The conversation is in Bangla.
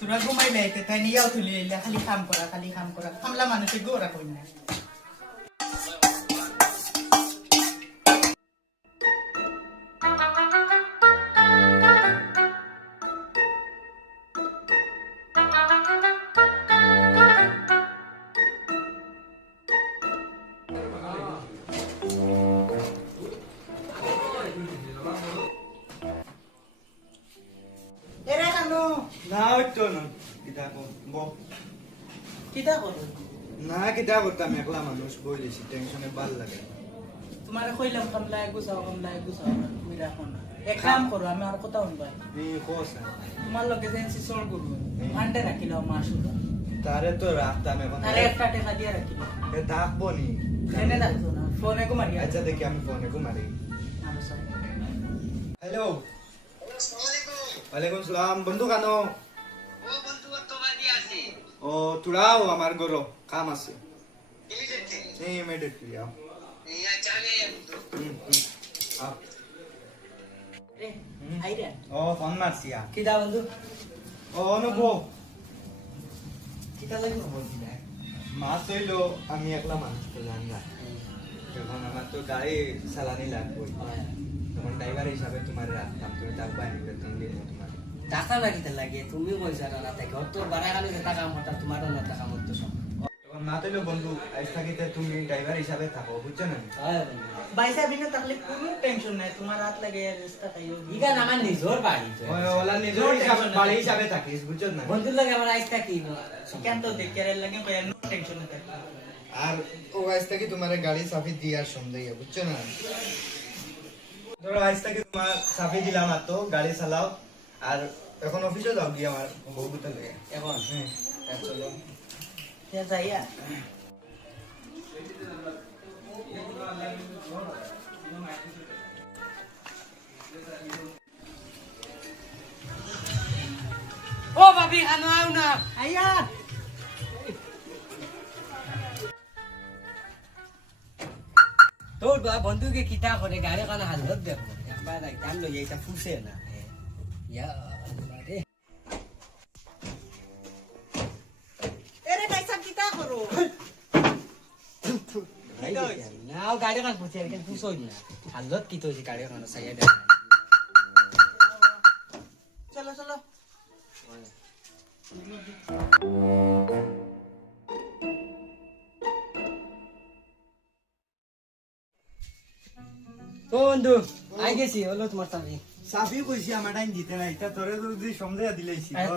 তোরা ঘুমাইলে আইতে তাই নিয়াও তুলি এলে খালি কাম করা কামলা মানুষে গোরা কই না এরা কেন না হইতো না কিতা বো কিতা করো না কিতা করতাম একলা মানুষ বই লেছি টেনশনে ভাল লাগে তোমারে কইলাম কামলা গুছাও তুমি রাখো না এক কাম করো আমি আর কথা শুনবা এই কোসা তোমার লগে এজেন্সি সর করবো আন্ডে রাখিলাম মাসুদা তারে তো রাখতাম এখন আরে একটা টাকা দিয়ে রাখিলাম এ থাকবো নি এনে রাখছো না ফোনে কো মারিয়া আচ্ছা দেখি আমি ফোনে ঘুমারি হ্যালো ওয়ালাইকুম সালাম বন্ধু কানো ও বন্ধু তো বাদি আছে ও তুরাও আমার গরো কাম আছে ইমিডিয়েটলি এই ইমিডিয়েটলি আও ইয়া চলে বন্ধু আও রে আইরা ও ফোন মারছিয়া কিদা বন্ধু ও অনুভব কিতা লাগলো বলছি না মাছ হইলো আমি একলা মানুষ তো জানি না এখন আমার তো গাড়ি চালানি লাগবে তখন ড্রাইভার হিসাবে তোমার রাখতাম তুমি তার বাইরে বেতন দিয়ে তোমার টাকা লাগিতে লাগে তুমি পয়সা না থাকে অত বাড়াগানো যে টাকা মতো তোমারও না টাকা মতো সব তখন না তৈলো বন্ধু আজ থাকিতে তুমি ড্রাইভার হিসাবে থাকো বুঝছো না হয় বন্ধু। বাইসা বিনা থাকলে কোনো টেনশন নাই তোমার হাত লাগে রাস্তা খাইও ইগান আমার নিজর বাড়ি তো ওলা নিজের হিসাবে বাড়ি হিসাবে থাকিস বুঝছো না বন্ধুর লাগে আমার আইস থাকি কেন তো দেখে লাগে কই নো টেনশন নাই আর ও আজ থাকি তোমার গাড়ি সাফি দিয়ার সন্দেহ বুঝছো না ধরো আজ থাকি তোমার সাফি দিলাম আর তো গাড়ি চালাও আর এখন অফিসে যাও গিয়ে আমার বউ দুটা লাগে এখন চলো কে যাইয়া ও বাবি খানো আও না আইয়া তোর বন্ধুকে কিতা করে গাড়ি কানা হালত দেখো একবার গান লই এটা ফুসে না ইয়া রে এরে বাইসা কিতা করো নাও গাড়ি কান ফুসে কেন ফুসই না হালত কি তো গাড়ি কানা সাইয়া চলো চলো ও বন্ধু আই গেছি হলো তোমার সাথে সাফি কইছি আমার টাইম জিতে না এটা তোরে যদি সন্দেহ দিলেছি আরে